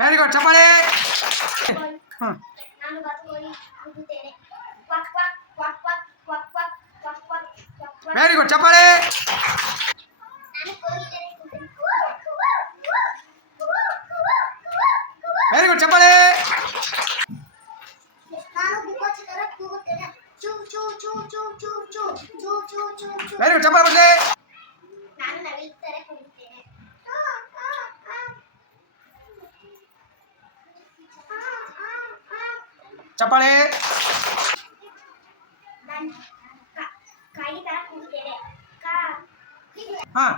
Very good ಚಪ್ಪಾಳೆ. Very good ಚಪ್ಪಾಳೆ. Very good ಚಪ್ಪಾಳೆ. ವೆರಿ ಗುಡ್ ಚಪ್ಪಾಳೆ ಬರಲಿ. ಚಪ್ಪಾಳೆ. ಹಾಂ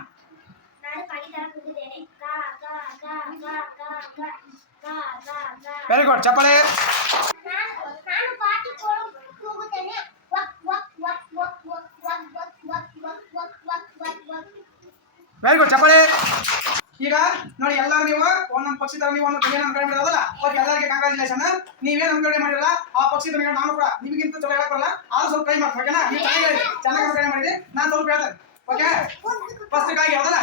ವೆರಿ ಗುಡ್ ಚಪ್ಪಾಳೆ. ವೆರಿ ಗುಡ್ ಚಪ್ಪಾಳೆ. ಈಗ ನೋಡಿ ಎಲ್ಲರೂ ನೀವು ಒಂದೊಂದು ಪಕ್ಷಿ ತರ ನೀವು ಒಂದೊಂದು ಏನು ಅನ್ಕೊಂಡೆ ಮಾಡಿರೋದಲ್ಲ, ಓಕೆ ಎಲ್ಲರಿಗೆ ಕಂಗ್ರಾಚುಲೇಷನ್. ನೀವೇನು ಅನ್ಕೊಂಡೆ ಮಾಡಿರಲ್ಲ ಆ ಪಕ್ಷಿ ತರ ನಾನು ಕೂಡ ನಿಮಗಿಂತ ಚಲೋ ಹೇಳಕ್ ಬರಲ್ಲ, ಆದ್ರೂ ಸ್ವಲ್ಪ ಟ್ರೈ ಮಾಡಿ ಓಕೆನಾ. ನೀವು ಚೆನ್ನಾಗಿ ಅನ್ಕೊಂಡೆ ಮಾಡಿದ್ರಿ, ನಾನು ಸ್ವಲ್ಪ ಹೇಳ್ತೇನೆ ಓಕೆ. ಫಸ್ಟ್ ಕಾಯಿ ಹೌದಲ್ಲ,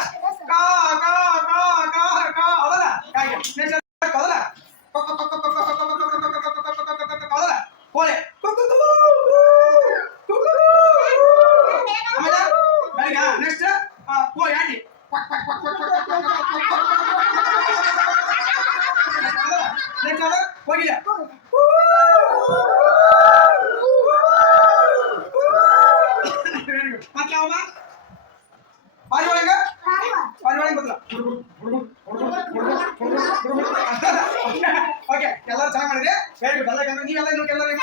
ಕಾ ಕಾ ಕಾ ಕಾ ಕಾ ಹೌದಲ್ಲ ಕಾಯಿ. ನೆಕ್ಸ್ಟ್ ಹೌದಲ್ಲ ಹೌದಲ್ಲ ಕೋಳೆ. ಆಮೇಲೆ ಬೆಳಿಗ್ಗೆ ನೆಕ್ಸ್ಟ್ ಕೋಳಿ ಆಂಟಿ. ನೆಕ್ಸ್ಟ್ ಅದು ಹೋಗಿಲ್ಲ. ಮತ್ತೆ ಯಾವ ಪಾರಿವಾಳ ಪಾರಿವಾಳ ಗೊತ್ತಿಲ್ಲ. ಓಕೆ ಎಲ್ಲರೂ ಚೆನ್ನಾಗಿ ಮಾಡಿದ್ರಿ, ವೆರಿ ಗುಡ್. ಎಲ್ಲ ನೀವೆಲ್ಲ ಇನ್ನು ಎಲ್ಲರೂ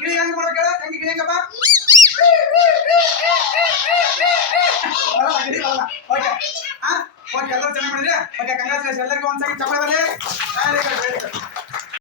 ಗಿಳಿ ಹೆಂಗ್ ಮಾಡೋ ಕೇಳ, ಹೆಂಗೆ ಗಿಳಿ ಹೆಂಗಪ್ಪ. ಓಕೆ ಓಕೆ ಎಲ್ಲರೂ ಚೆನ್ನಾಗಿ ಮಾಡಿದ್ರಿ, ಓಕೆ ಕಂಗ್ರಾಚುಲೇಷನ್. ಎಲ್ಲರಿಗೂ ಒಂದ್ಸರಿ ಚಪ್ಪಾಳೆ ಬರಲಿ.